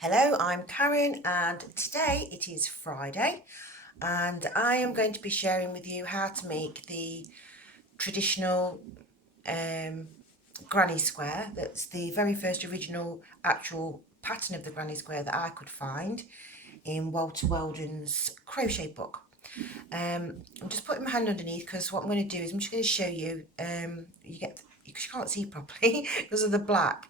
Hello, I'm Karen and today it is Friday and I am going to be sharing with you how to make the traditional Granny Square. That's the very first original actual pattern of the Granny Square that I could find in Walter Weldon's crochet book. I'm just putting my hand underneath because what I'm going to do is I'm just going to show you, because you can't see properly because of the black.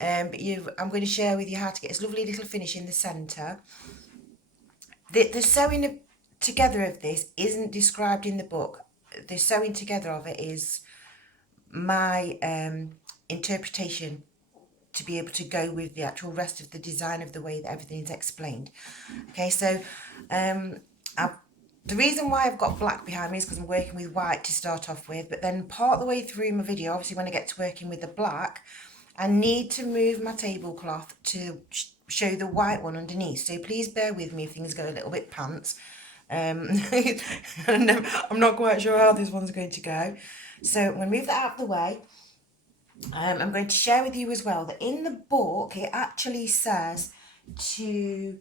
I'm going to share with you how to get this lovely little finish in the centre. The sewing together of this isn't described in the book. The sewing together of it is my interpretation to be able to go with the actual rest of the design of the way that everything is explained. Okay, so the reason why I've got black behind me is because I'm working with white to start off with, but then part of the way through my video, obviously when I get to working with the black, I need to move my tablecloth to show the white one underneath. So please bear with me if things go a little bit pants. And I'm not quite sure how this one's going to go. So I'm going to move that out of the way. I'm going to share with you as well that in the book, it actually says to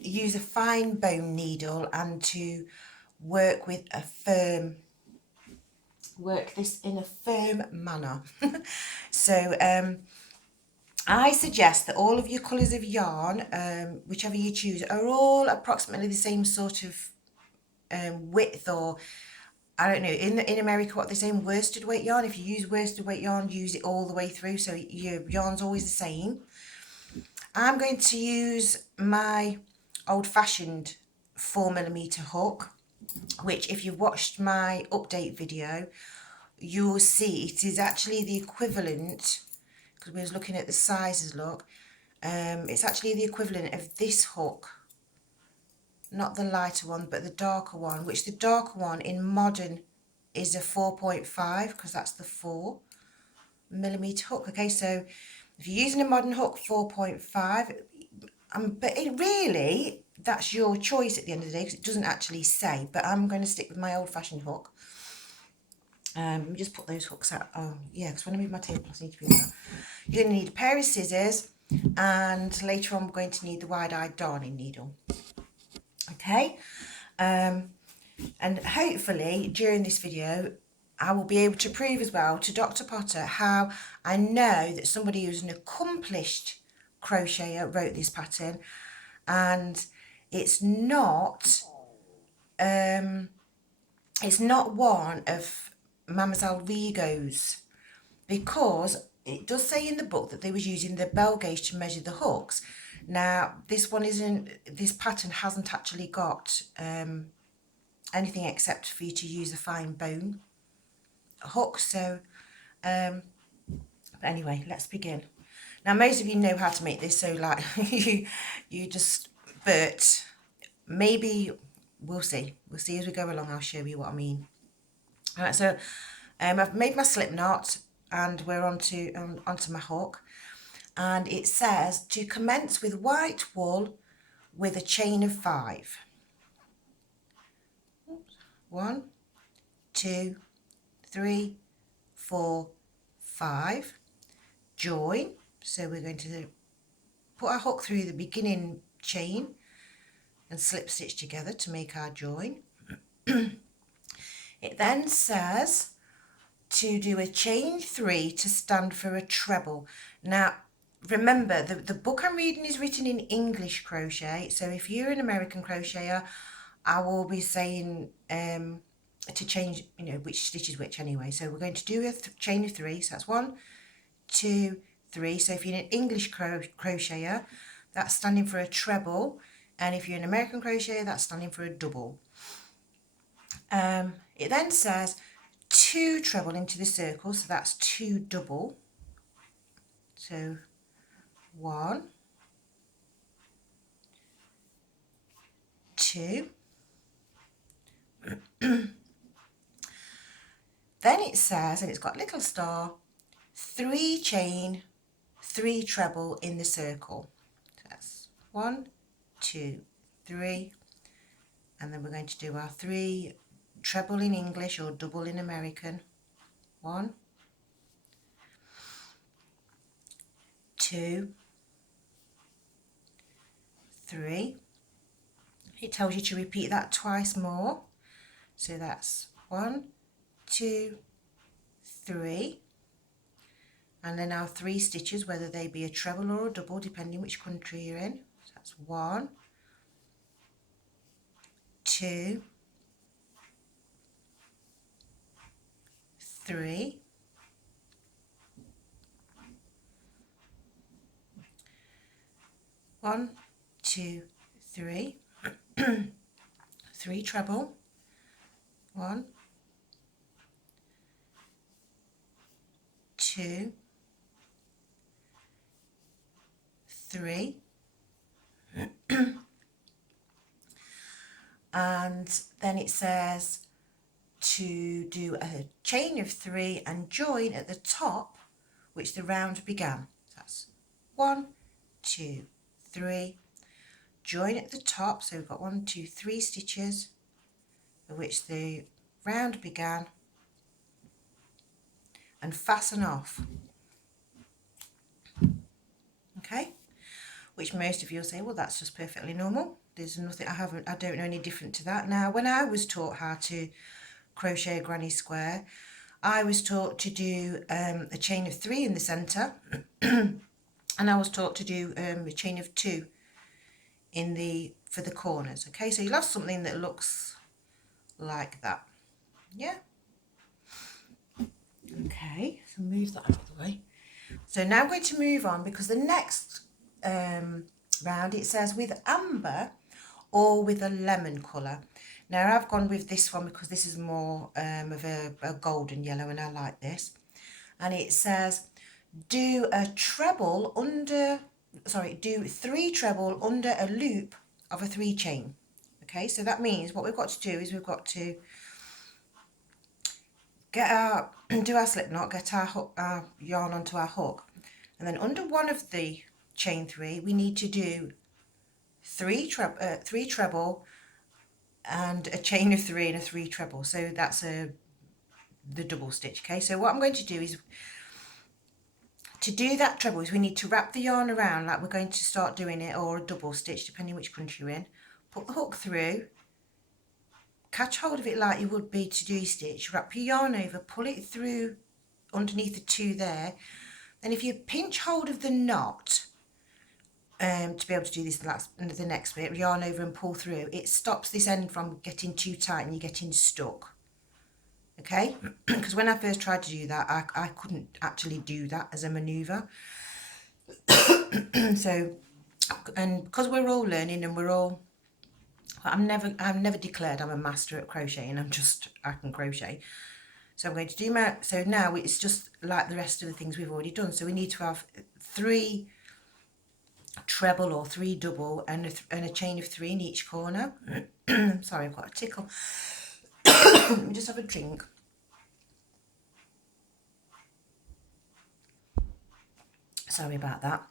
use a fine bone needle and to work this in a firm manner. So I suggest that all of your colours of yarn, whichever you choose, are all approximately the same sort of width, or I don't know, in America what they're saying, worsted weight yarn. If you use worsted weight yarn, use it all the way through so your yarn's always the same. I'm going to use my old-fashioned 4mm hook, which if you've watched my update video, you'll see it is actually the equivalent, because we was looking at the sizes, look, it's actually the equivalent of this hook, not the lighter one, but the darker one, which the darker one in modern is a 4.5, because that's the 4mm hook. Okay, so if you're using a modern hook, 4.5, but it really, that's your choice at the end of the day, because it doesn't actually say, but I'm going to stick with my old-fashioned hook. Let me just put those hooks out. Oh yeah, because when I move my tablecloth, I need to be that. You're going to need a pair of scissors, and later on we're going to need the wide-eyed darning needle. Okay, and hopefully during this video I will be able to prove as well to Dr. Potter how I know that somebody who's an accomplished crocheter wrote this pattern, and it's not one of Mademoiselle Rigaud's, because it does say in the book that they was using the bell gauge to measure the hooks. Now this pattern hasn't actually got anything except for you to use a fine bone hook. So but anyway, let's begin. Now most of you know how to make this, so like you just, but maybe we'll see as we go along. I'll show you what I mean. All right, so I've made my slip knot and we're onto my hook, and it says to commence with white wool with a chain of 5. 1, 2, 3, 4, 5. Join. So we're going to put our hook through the beginning chain and slip stitch together to make our join. It then says to do a chain 3 to stand for a treble. Now remember, the book I'm reading is written in English crochet, so if you're an American crocheter, I will be saying to change, which stitch is which anyway. So we're going to do a chain of 3, so that's 1, 2, 3. So if you're an English crocheter, that's standing for a treble, and if you're an American crocheter, that's standing for a double. It then says 2 treble into the circle, so that's 2 double. So 1, 2. Then it says, and it's got a little star, 3 chain, 3 treble in the circle. So that's 1, 2, 3, and then we're going to do our 3 treble in English or double in American. 1, 2, 3. It tells you to repeat that twice more. So that's 1, 2, 3. And then our 3 stitches, whether they be a treble or a double, depending which country you're in. So that's 1, 2, 3. 1, 2, 3. 3 treble. 1, 2, 3. And then it says to do a chain of 3 and join at the top which the round began. So that's 1, 2, 3. Join at the top, so we've got 1, 2, 3 stitches at which the round began, and fasten off. Okay, which most of you will say, well, that's just perfectly normal. There's nothing, I don't know any different to that. Now, when I was taught how to crochet a granny square, I was taught to do a chain of 3 in the centre, and I was taught to do a chain of 2 for the corners. Okay, so you'll have something that looks like that. Yeah. Okay, so move that out of the way. So now I'm going to move on, because the next round, it says with amber or with a lemon colour. Now I've gone with this one because this is more of a golden yellow, and I like this. And it says do a treble under, do 3 treble under a loop of a 3 chain. Okay, so that means what we've got to do is we've got to do our slip knot, get our yarn onto our hook, and then under one of the chain 3 we need to do 3 treble and a chain of 3 and a 3 treble. So that's the double stitch. Okay, so what I'm going to do is, to do that treble, is we need to wrap the yarn around like we're going to start doing it, or a double stitch depending which country you're in. Put the hook through, catch hold of it like you would be to do stitch, wrap your yarn over, pull it through underneath the 2 there. Then if you pinch hold of the knot to be able to do this the next bit, yarn over and pull through, it stops this end from getting too tight and you're getting stuck. Okay, because when I first tried to do that, I couldn't actually do that as a maneuver. So, and because we're all learning and we're all, I've never declared I'm a master at crocheting. I can crochet. So I'm going to do so now it's just like the rest of the things we've already done. So we need to have 3 treble or 3 double and a chain of 3 in each corner. Sorry, I've got a tickle. Let me just have a drink. Sorry about that.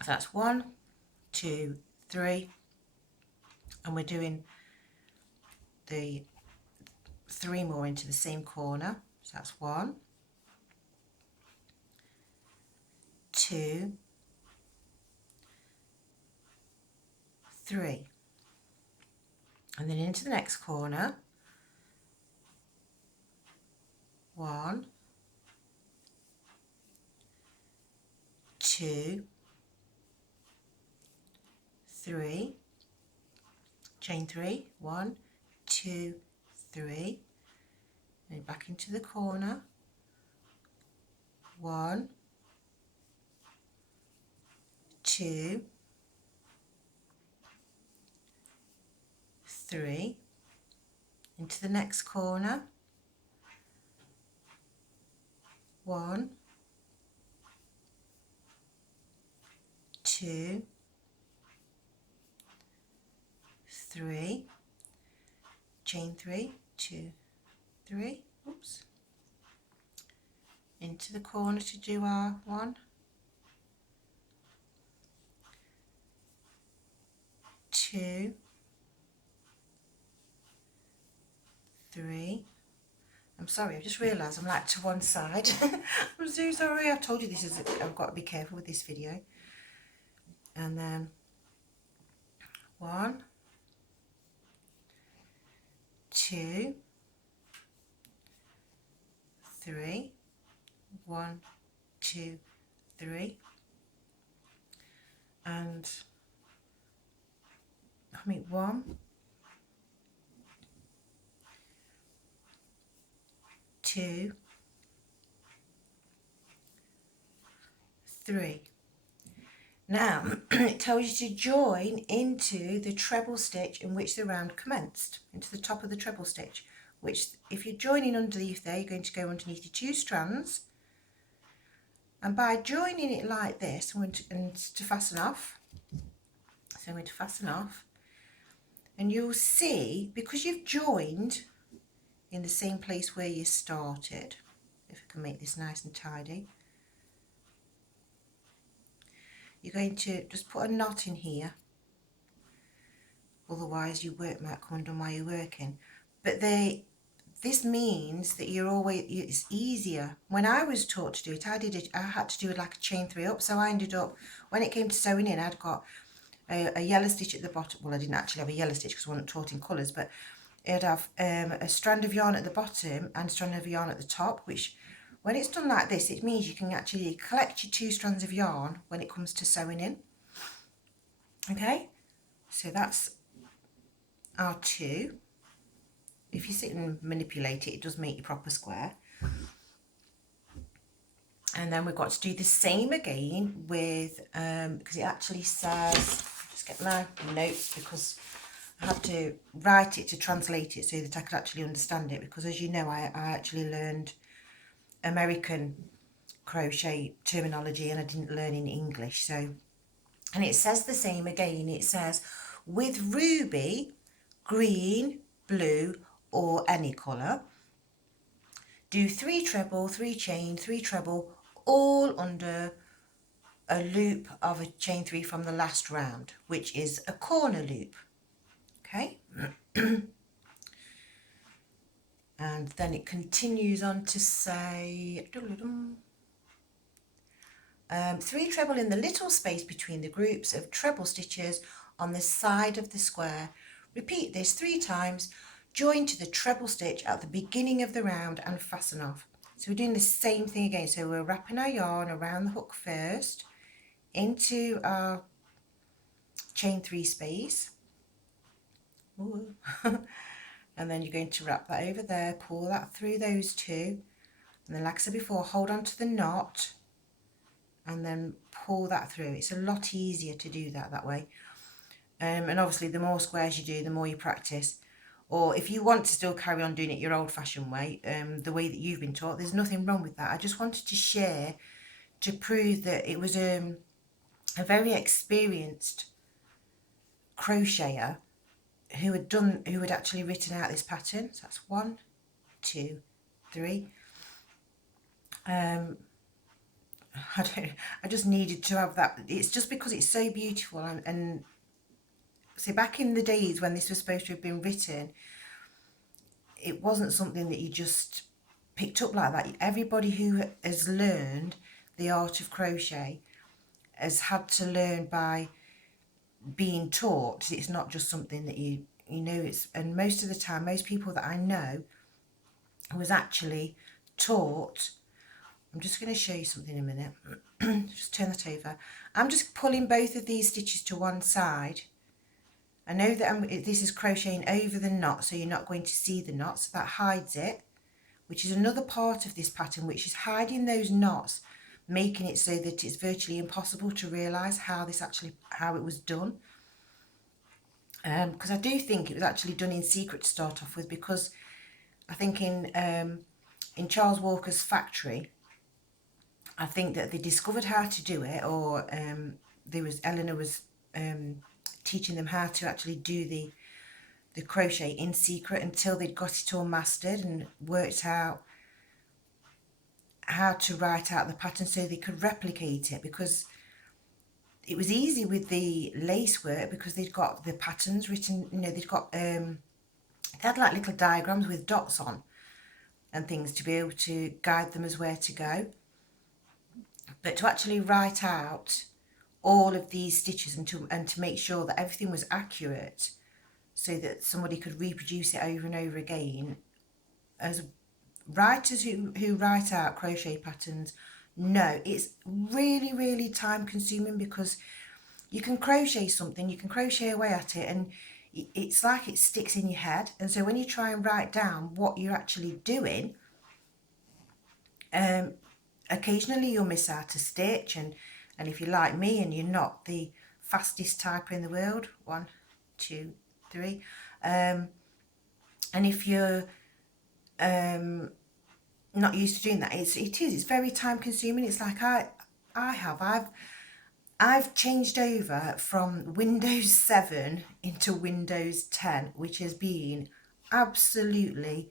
So that's 1, 2, 3, and we're doing the 3 more into the same corner. So that's 1, 2, 3, and then into the next corner. 1, 2, 3, chain 3, 1, 2, 3, and back into the corner. 1, 2, 3, into the next corner. 1, 2, 3, chain 3, 2, 3, oops, into the corner to do our 1, 2, 3. I'm sorry, I've just realised I'm like to one side. I'm so sorry. I told you I've got to be careful with this video. And then 1, 2, 3, 1, 2, 3, and I mean 1, 2, 3. Now it tells you to join into the treble stitch in which the round commenced, into the top of the treble stitch, which if you're joining underneath there, you're going to go underneath your 2 strands, and by joining it like this, I'm going to fasten off. So I'm going to fasten off, and you'll see, because you've joined in the same place where you started, if I can make this nice and tidy, you're going to just put a knot in here, otherwise your work might come undone while you're working. But this means that it's easier. When I was taught to do it, I had to do it like a chain 3 up, so I ended up, when it came to sewing in, I'd got a yellow stitch at the bottom. Well, I didn't actually have a yellow stitch because I wasn't taught in colours, but it'd have a strand of yarn at the bottom and a strand of yarn at the top, which when it's done like this, it means you can actually collect your 2 strands of yarn when it comes to sewing in. Okay, so that's our 2. If you sit and manipulate it, it does make your proper square. And then we've got to do the same again with, because it actually says, just get my notes because I had to write it to translate it so that I could actually understand it, because as you know, I actually learned American crochet terminology and I didn't learn in English. So, and it says the same again. It says, with ruby, green, blue, or any colour, do 3 treble, 3 chain, 3 treble, all under a loop of a chain 3 from the last round, which is a corner loop. Okay. And then it continues on to say 3 treble in the little space between the groups of treble stitches on the side of the square. Repeat this 3 times. Join to the treble stitch at the beginning of the round and fasten off. So we're doing the same thing again. So we're wrapping our yarn around the hook first into our chain 3 space. And then you're going to wrap that over there, pull that through those 2, and then like I said before, hold on to the knot and then pull that through. It's a lot easier to do that way. And obviously the more squares you do, the more you practice. Or if you want to still carry on doing it your old-fashioned way, the way that you've been taught, there's nothing wrong with that. I just wanted to share to prove that it was a very experienced crocheter who had actually written out this pattern. So that's 1, 2, 3. I just needed to have that. It's just because it's so beautiful, and see, back in the days when this was supposed to have been written, it wasn't something that you just picked up like that. Everybody who has learned the art of crochet has had to learn by being taught. It's not just something that you know. It's, and most of the time, most people that I know was actually taught. I'm just going to show you something in a minute. Just turn that over. I'm just pulling both of these stitches to one side. I know that this is crocheting over the knot, so you're not going to see the knot, so that hides it, which is another part of this pattern, which is hiding those knots, making it so that it's virtually impossible to realise how it was done. Because I do think it was actually done in secret to start off with, because I think in Charles Walker's factory, I think that they discovered how to do it, or Eleanor was teaching them how to actually do the crochet in secret until they'd got it all mastered and worked out how to write out the pattern so they could replicate it, because it was easy with the lace work because they'd got the patterns written, you know, they had like little diagrams with dots on and things to be able to guide them as where to go. But to actually write out all of these stitches and to make sure that everything was accurate so that somebody could reproduce it over and over again. As writers who write out crochet patterns know, it's really, really time consuming, because you can crochet something, you can crochet away at it, and it's like it sticks in your head. And so when you try and write down what you're actually doing, occasionally you'll miss out a stitch, and if you're like me and you're not the fastest typer in the world, 1, 2, 3, and if you're not used to doing that, it's very time consuming. It's like I've changed over from Windows 7 into Windows 10, which has been absolutely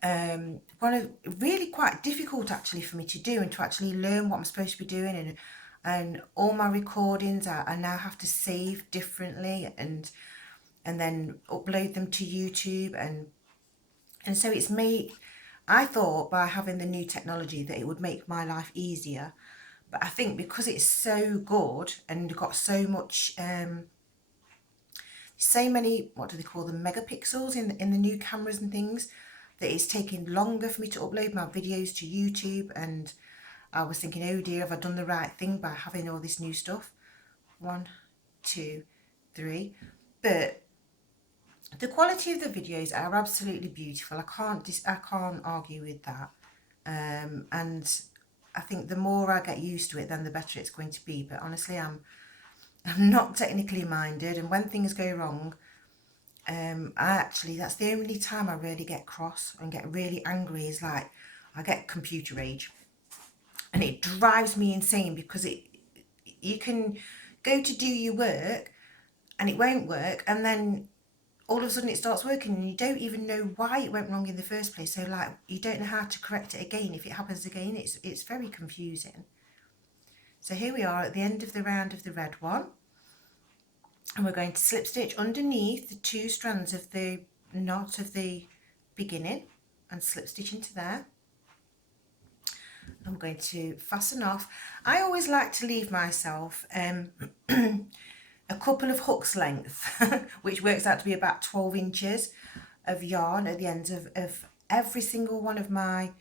one of really quite difficult actually for me to do, and to actually learn what I'm supposed to be doing, and all my recordings I now have to save differently and then upload them to YouTube, and so it's made, I thought by having the new technology that it would make my life easier, but I think because it's so good and got so much so many, what do they call them, megapixels in the new cameras and things, that it's taking longer for me to upload my videos to YouTube. And I was thinking, oh dear, have I done the right thing by having all this new stuff? 1, 2, 3. But the quality of the videos are absolutely beautiful. I can't argue with that. And I think the more I get used to it, then the better it's going to be. But honestly, I'm not technically minded, and when things go wrong, that's the only time I really get cross and get really angry, is like I get computer rage, and it drives me insane, because you can go to do your work and it won't work, and then all of a sudden it starts working and you don't even know why it went wrong in the first place. So like you don't know how to correct it again if it happens again. It's very confusing. So here we are at the end of the round of the red one, and we're going to slip stitch underneath the 2 strands of the knot of the beginning and slip stitch into there. I'm going to fasten off. I always like to leave myself a couple of hooks length, which works out to be about 12 inches of yarn at the end of every single one of my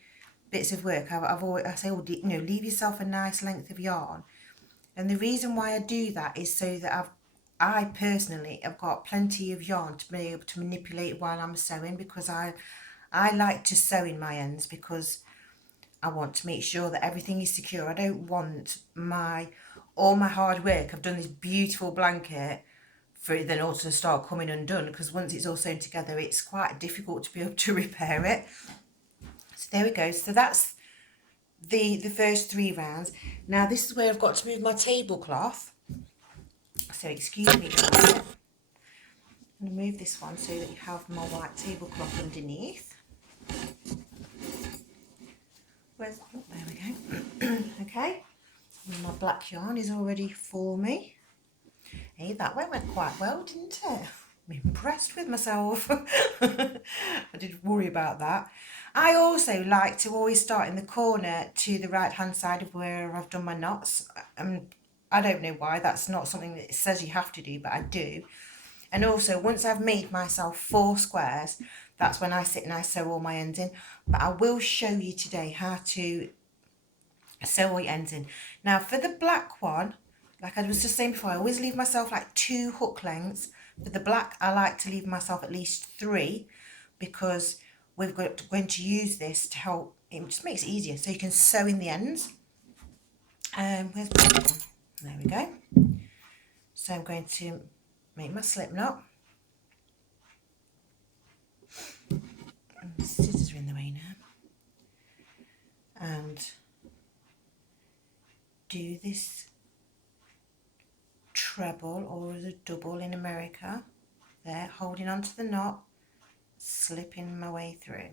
bits of work. I say, oh, leave yourself a nice length of yarn. And the reason why I do that is so that I personally have got plenty of yarn to be able to manipulate while I'm sewing, because I like to sew in my ends, because I want to make sure that everything is secure. I don't want all my hard work. I've done this beautiful blanket for it then also start coming undone, because once it's all sewn together, it's quite difficult to be able to repair it. So there we go. So that's the first 3 rounds. Now this is where I've got to move my tablecloth. So excuse me for a minute. I'm going to move this one so that you have my white tablecloth underneath. There we go. Okay. And my black yarn is already for me. Hey, that went quite well, didn't it? I'm impressed with myself. I did worry about that. I also like to always start in the corner to the right hand side of where I've done my knots. I don't know why, that's not something that it says you have to do, but I do. And also, once I've made myself 4 squares, that's when I sit and I sew all my ends in. But I will show you today how to sew all your ends in. Now for the black one, like I was just saying before, I always leave myself like 2 hook lengths. For the black, I like to leave myself at least 3, because we're going to use this to help, it just makes it easier so you can sew in the ends. Where's my other one? There we go. So I'm going to make my slip knot. The scissors are in the way now. And do this treble, or as a double in America, there, holding onto the knot, slipping my way through.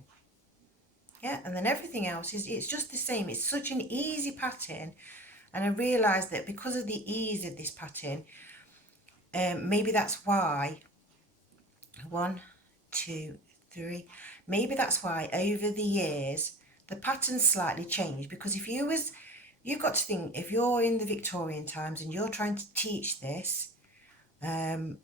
Yeah, and then everything else it's just the same. It's such an easy pattern, and I realised that because of the ease of this pattern, maybe that's why 1, 2, 3, maybe that's why over the years the pattern slightly changed. Because if you was you've got to think, if you're in the Victorian times and you're trying to teach this, you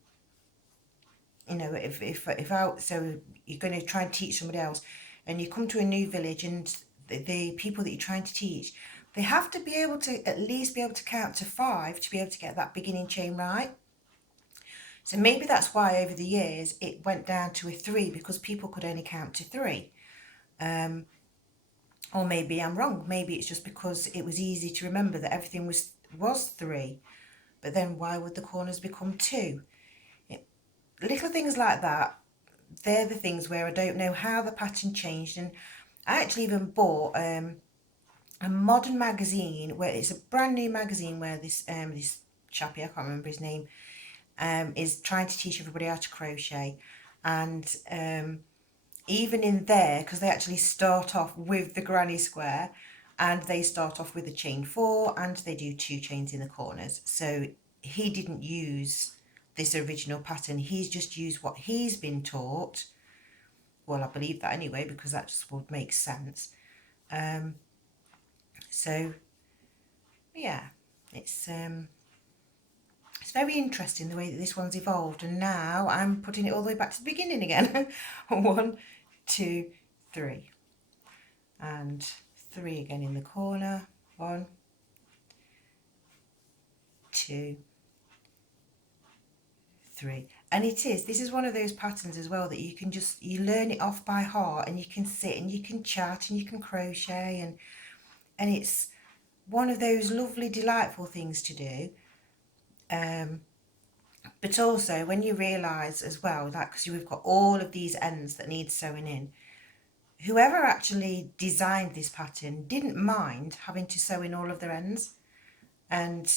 know, if out, so you're going to try and teach somebody else, and you come to a new village, and the people that you're trying to teach, they have to be able to at least be able to count to 5 to be able to get that beginning chain right. So maybe that's why over the years it went down to a 3, because people could only count to 3. Or maybe I'm wrong. Maybe it's just because it was easy to remember that everything was 3. But then why would the corners become 2? Little things like that, they're the things where I don't know how the pattern changed. And I actually even bought a modern magazine, where it's a brand new magazine, where this chappie, I can't remember his name, is trying to teach everybody how to crochet. And even in there, because they actually start off with the granny square, and they start off with a chain 4, and they do 2 chains in the corners. So he didn't use this original pattern, he's just used what he's been taught. Well, I believe that anyway, because that just would make sense. So yeah, it's very interesting the way that this one's evolved, and now I'm putting it all the way back to the beginning again. 1, 2, 3, and 3 again in the corner. 1, 2, 3. And this is one of those patterns as well that you learn it off by heart, and you can sit and you can chat and you can crochet, and it's one of those lovely, delightful things to do. But also when you realise as well that, because we've got all of these ends that need sewing in, whoever actually designed this pattern didn't mind having to sew in all of their ends. And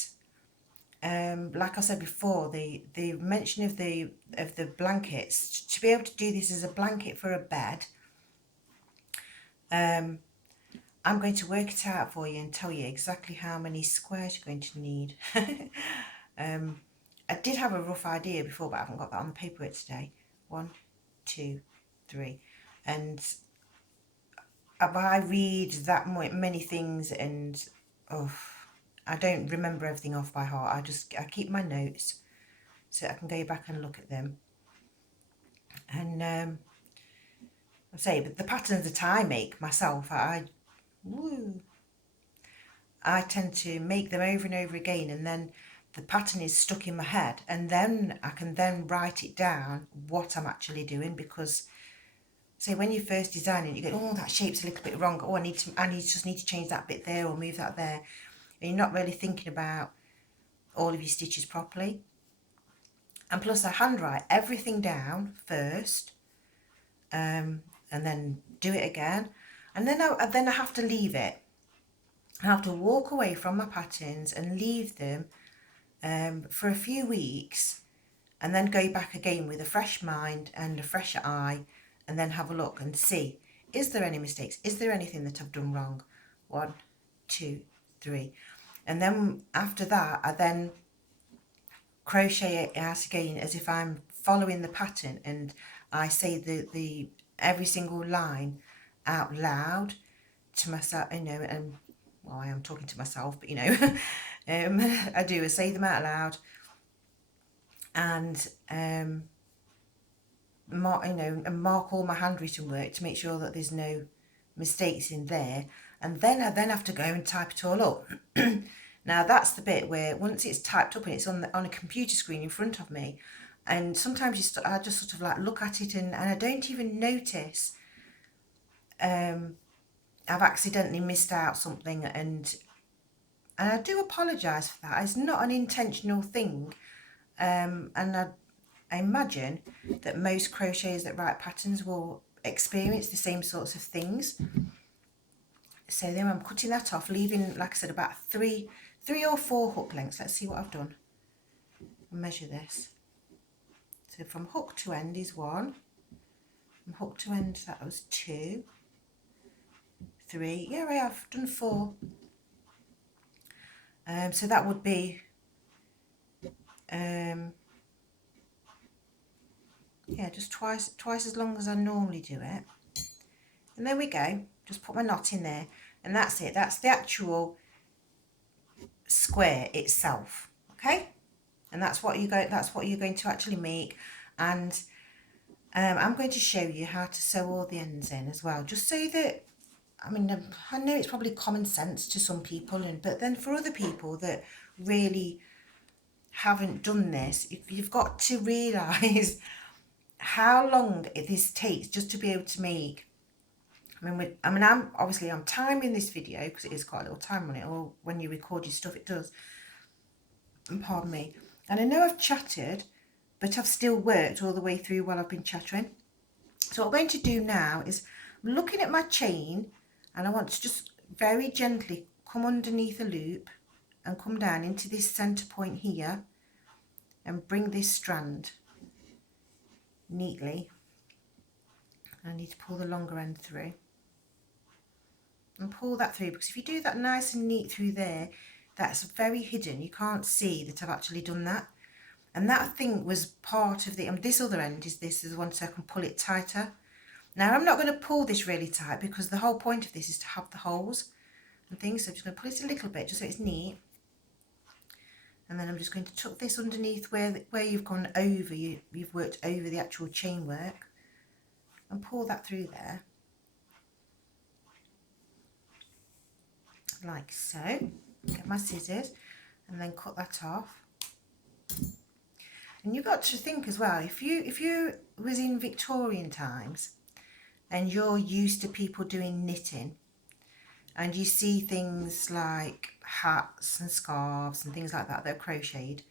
like I said before, the mention of the blankets, to be able to do this as a blanket for a bed, I'm going to work it out for you and tell you exactly how many squares you're going to need. I did have a rough idea before, but I haven't got that on the paper today. 1, 2, 3, and I read that many things, and I don't remember everything off by heart. I keep my notes so I can go back and look at them. And I say, but the patterns that I make myself, I tend to make them over and over again, and then the pattern is stuck in my head, and then I can then write it down what I'm actually doing. Because say when you're first designing, you go, oh, that shape's a little bit wrong, oh, I just need to change that bit there or move that there, and you're not really thinking about all of your stitches properly. And plus I handwrite everything down first, and then do it again, and then I have to leave it. I have to walk away from my patterns and leave them for a few weeks, and then go back again with a fresh mind and a fresh eye, and then have a look and see, is there any mistakes? Is there anything that I've done wrong? 1, 2, 3. And then after that, I then crochet it out again as if I'm following the pattern, and I say the every single line out loud to myself, you know, and well, I am talking to myself, but you know, I do say them out loud, and mark all my handwritten work to make sure that there's no mistakes in there, and then I have to go and type it all up. Now that's the bit where once it's typed up and it's on a computer screen in front of me, and sometimes I just sort of like look at it, and I don't even notice I've accidentally missed out something, and I do apologise for that. It's not an intentional thing, and I imagine that most crocheters that write patterns will experience the same sorts of things. So then I'm cutting that off, leaving, like I said, about three or 4 hook lengths. Let's see what I've done. I'll measure this. So from hook to end is 1. From hook to end, that was 2, 3. Yeah, I have done 4. So that would be yeah, just twice as long as I normally do it. And there we go. Just put my knot in there, and that's it. That's the actual square itself, okay? And that's what you're going to actually make. And I'm going to show you how to sew all the ends in as well, just so that, I mean, I know it's probably common sense to some people, but then for other people that really haven't done this, if you've got to realise how long this takes just to be able to make. I'm timing this video because it is quite a little time on it, or when you record your stuff it does. And pardon me. And I know I've chatted, but I've still worked all the way through while I've been chattering. So what I'm going to do now is I'm looking at my chain, and I want to just very gently come underneath a loop and come down into this centre point here and bring this strand neatly. I need to pull the longer end through. And pull that through, because if you do that nice and neat through there, that's very hidden. You can't see that I've actually done that. And that thing was part of the, this other end is the one so I can pull it tighter. Now I'm not going to pull this really tight because the whole point of this is to have the holes and things. So I'm just going to pull it a little bit just so it's neat. And then I'm just going to tuck this underneath where you've gone over, you've worked over the actual chain work, and pull that through there. Like so. Get my scissors and then cut that off. And you've got to think as well, if you was in Victorian times and you're used to people doing knitting, and you see things like hats and scarves and things like that that are crocheted,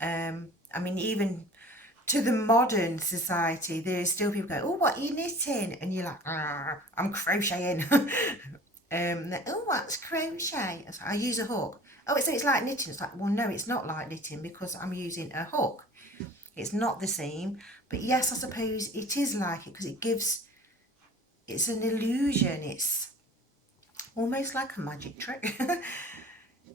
I mean, even to the modern society, there's still people go, oh, what are you knitting? And you're like, I'm crocheting. Oh, what's crochet? So I use a hook. Oh, it's like knitting. It's like, well, no, it's not like knitting because I'm using a hook. It's not the same. But yes, I suppose it is like it because it's an illusion. It's almost like a magic trick.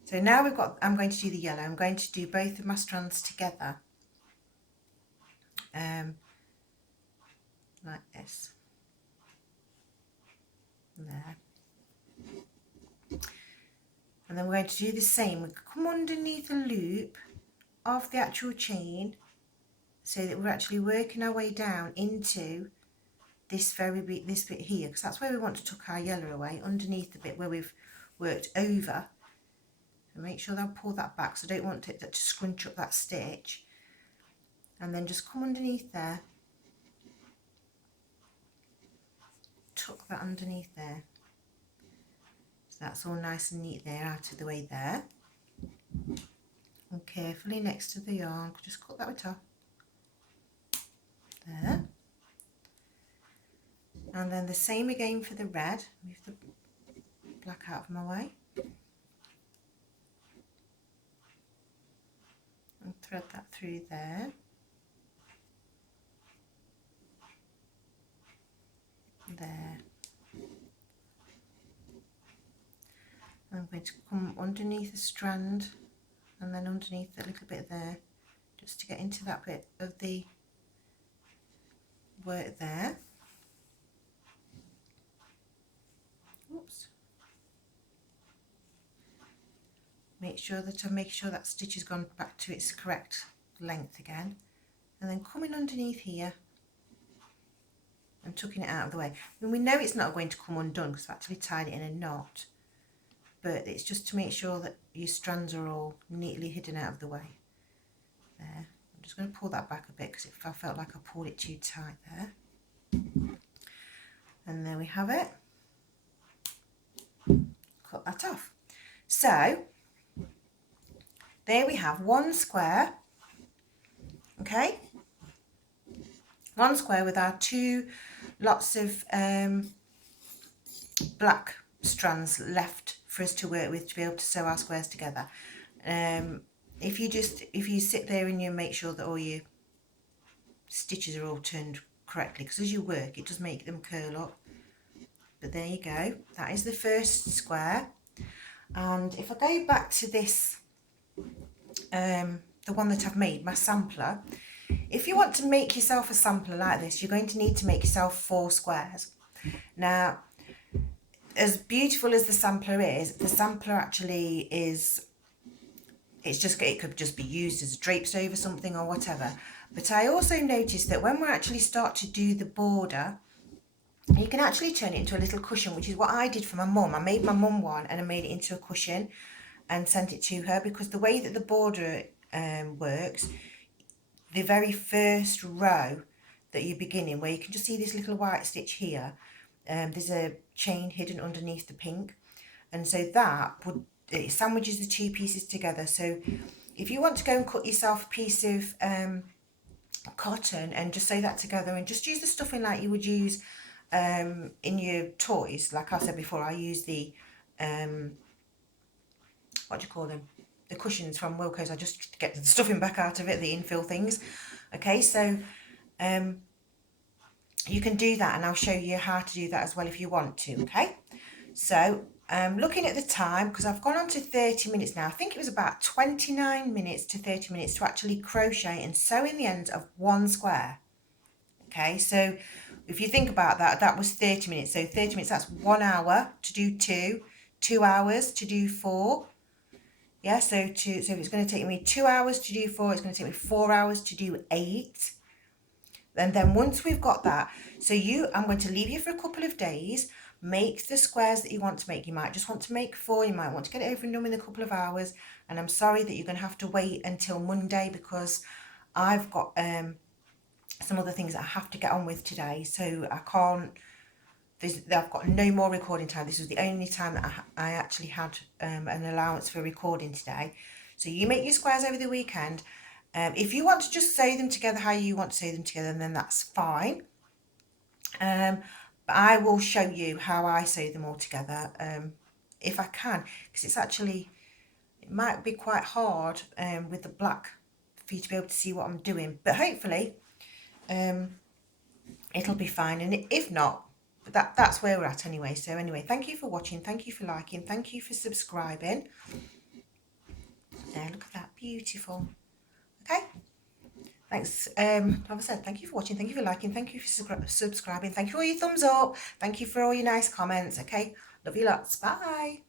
So now I'm going to do the yellow. I'm going to do both of my strands together. Like this. There. And then we're going to do the same. We come underneath a loop of the actual chain so that we're actually working our way down into this bit here, because that's where we want to tuck our yellow away, underneath the bit where we've worked over. And make sure that I pull that back, so I don't want it to scrunch up that stitch. And then just come underneath there, tuck that underneath there. That's all nice and neat there, out of the way there. And carefully next to the yarn, just cut that bit off. There. And then the same again for the red. Move the black out of my way. And thread that through there. There. I'm going to come underneath the strand and then underneath a little bit there, just to get into that bit of the work there. Oops. Make sure that stitch has gone back to its correct length again, and then coming underneath here and tucking it out of the way. And we know it's not going to come undone because I've actually tied it in a knot. But it's just to make sure that your strands are all neatly hidden out of the way. There. I'm just going to pull that back a bit because I felt like I pulled it too tight there. And there we have it. Cut that off. So, there we have one square. Okay? One square with our two lots of black strands left for us to work with to be able to sew our squares together. If you sit there and you make sure that all your stitches are all turned correctly, because as you work it does make them curl up. But there you go, that is the first square. And if I go back to this, the one that I've made, my sampler, if you want to make yourself a sampler like this, you're going to need to make yourself 4 squares. Now, as beautiful as the sampler is, the sampler actually is it could just be used as drapes over something or whatever. But I also noticed that when we actually start to do the border, you can actually turn it into a little cushion, which is what I did for my mum. I made my mum one and I made it into a cushion and sent it to her, because the way that the border works, the very first row that you're beginning, where you can just see this little white stitch here, there's a chain hidden underneath the pink, and so that would, it sandwiches the two pieces together. So if you want to go and cut yourself a piece of cotton and just sew that together and just use the stuffing like you would use in your toys, like I said before, I use the what do you call them, the cushions from Wilko's. I just get the stuffing back out of it, the infill things. Okay, so you can do that, and I'll show you how to do that as well if you want to. Okay, so looking at the time, because I've gone on to 30 minutes now, I think it was about 29 minutes to 30 minutes to actually crochet and sew in the ends of one square. Okay, so if you think about that, that was 30 minutes. So 30 minutes, that's 1 hour to do 2, 2 hours to do 4. Yeah, so it's going to take me 2 hours to do 4. It's going to take me 4 hours to do 8. And then once we've got that, I'm going to leave you for a couple of days. Make the squares that you want to make. You might just want to make 4. You might want to get it over and done in a couple of hours. And I'm sorry that you're going to have to wait until Monday, because I've got some other things that I have to get on with today. So I can't. I've got no more recording time. This was the only time that I actually had an allowance for recording today. So you make your squares over the weekend. If you want to just sew them together how you want to sew them together, then that's fine. But I will show you how I sew them all together if I can, because it might be quite hard with the black for you to be able to see what I'm doing. But hopefully it'll be fine. And if not, that's where we're at anyway. So anyway, thank you for watching, thank you for liking, thank you for subscribing. There, look at that, beautiful. Okay, thanks. Like I said, thank you for watching, thank you for liking, thank you for subscribing, thank you for all your thumbs up, thank you for all your nice comments. Okay, love you lots, bye.